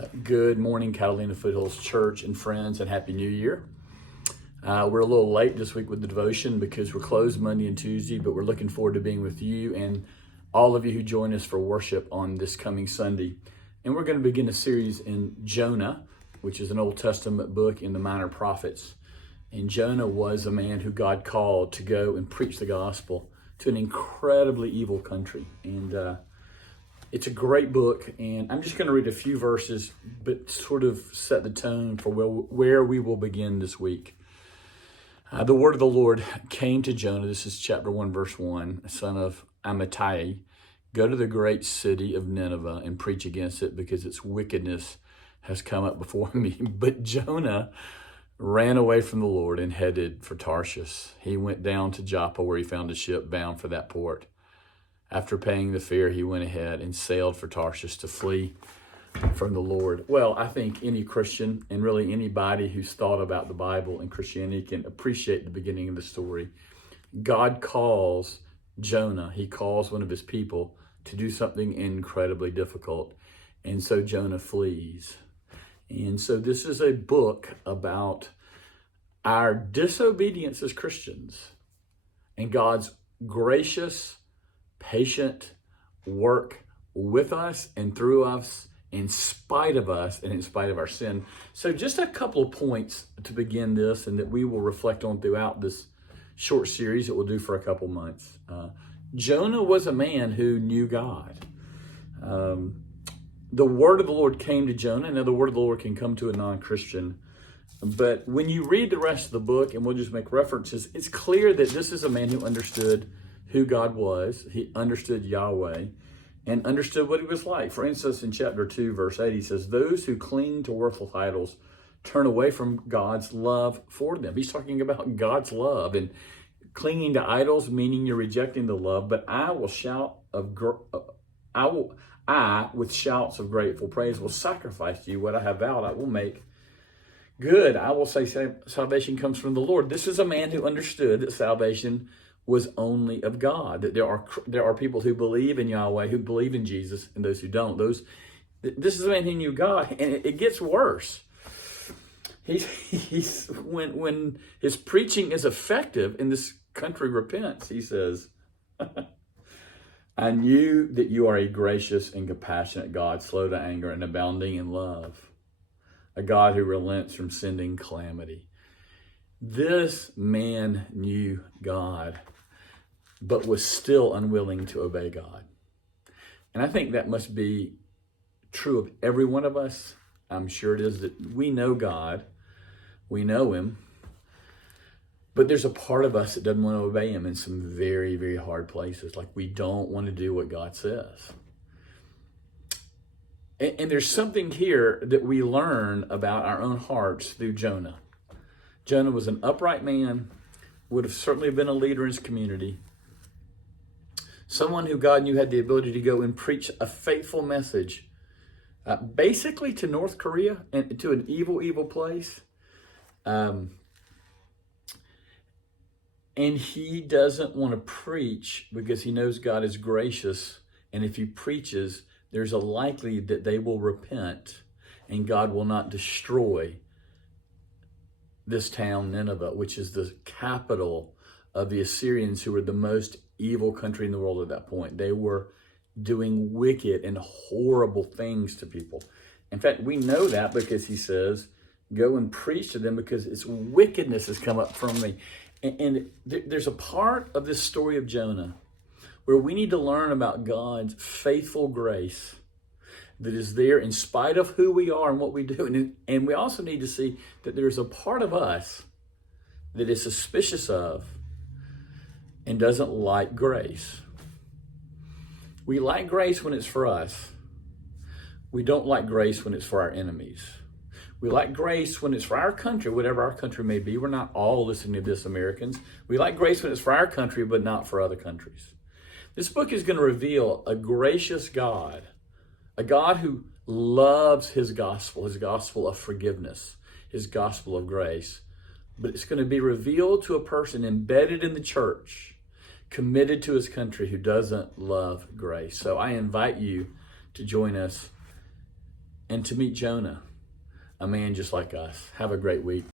Good morning, Catalina Foothills Church and friends, and Happy New Year. We're a little late this week with the devotion because we're closed Monday and Tuesday, but we're looking forward to being with you and all of you who join us for worship on this coming Sunday. And we're going to begin a series in Jonah, which is an Old Testament book in the Minor Prophets. And Jonah was a man who God called to go and preach the gospel to an incredibly evil country. And it's a great book, and I'm just going to read a few verses, but sort of set the tone for where we will begin this week. The word of the Lord came to Jonah. This is chapter 1, verse 1, son of Amittai. Go to the great city of Nineveh and preach against it, because its wickedness has come up before me. But Jonah ran away from the Lord and headed for Tarshish. He went down to Joppa, where he found a ship bound for that port. After paying the fare, he went ahead and sailed for Tarshish to flee from the Lord. Well, I think any Christian, and really anybody who's thought about the Bible and Christianity, can appreciate the beginning of the story. God calls Jonah, he calls one of his people to do something incredibly difficult. And so Jonah flees. And so this is a book about our disobedience as Christians and God's gracious, patient work with us and through us, in spite of us and in spite of our sin. So just a couple of points to begin this, and that we will reflect on throughout this short series that we'll do for a couple months. Jonah was a man who knew God. The word of the Lord came to Jonah. Now, the word of the Lord can come to a non-Christian, but when you read the rest of the book, and we'll just make references, it's clear that this is a man who understood who God was. He understood Yahweh and understood what he was like. For instance, in chapter 2, verse 8, he says, those who cling to worthless idols turn away from God's love for them. He's talking about God's love, and clinging to idols, meaning you're rejecting the love. But I, with shouts of grateful praise, will sacrifice to you what I have vowed. I will make good. I will say salvation comes from the Lord. This is a man who understood that salvation was only of God, that there are people who believe in Yahweh, who believe in Jesus, and those who don't. This is a man who knew God, and it gets worse. When his preaching is effective and this country repents, he says, I knew that you are a gracious and compassionate God, slow to anger and abounding in love, a God who relents from sending calamity. This man knew God, but was still unwilling to obey God. And I think that must be true of every one of us. I'm sure it is, that we know God, we know him, but there's a part of us that doesn't want to obey him in some very, very hard places. Like, we don't want to do what God says. And there's something here that we learn about our own hearts through Jonah. Jonah was an upright man, would have certainly been a leader in his community, someone who God knew had the ability to go and preach a faithful message, basically to North Korea and to an evil, evil place. And he doesn't want to preach because he knows God is gracious. And if he preaches, there's a likelihood that they will repent and God will not destroy this town, Nineveh, which is the capital of the Assyrians, who were the most evil country in the world at that point. They were doing wicked and horrible things to people. In fact, we know that because he says, go and preach to them, because its wickedness has come up from me. And there's a part of this story of Jonah where we need to learn about God's faithful grace that is there in spite of who we are and what we do. And we also need to see that there's a part of us that is suspicious of and doesn't like grace. We like grace when it's for us. We don't like grace when it's for our enemies. We like grace when it's for our country, whatever our country may be. We're not all listening to this, Americans. We like grace when it's for our country, but not for other countries. This book is going to reveal a gracious God, a God who loves his gospel of forgiveness, his gospel of grace. But it's going to be revealed to a person embedded in the church, committed to his country, who doesn't love grace. So I invite you to join us and to meet Jonah, a man just like us. Have a great week.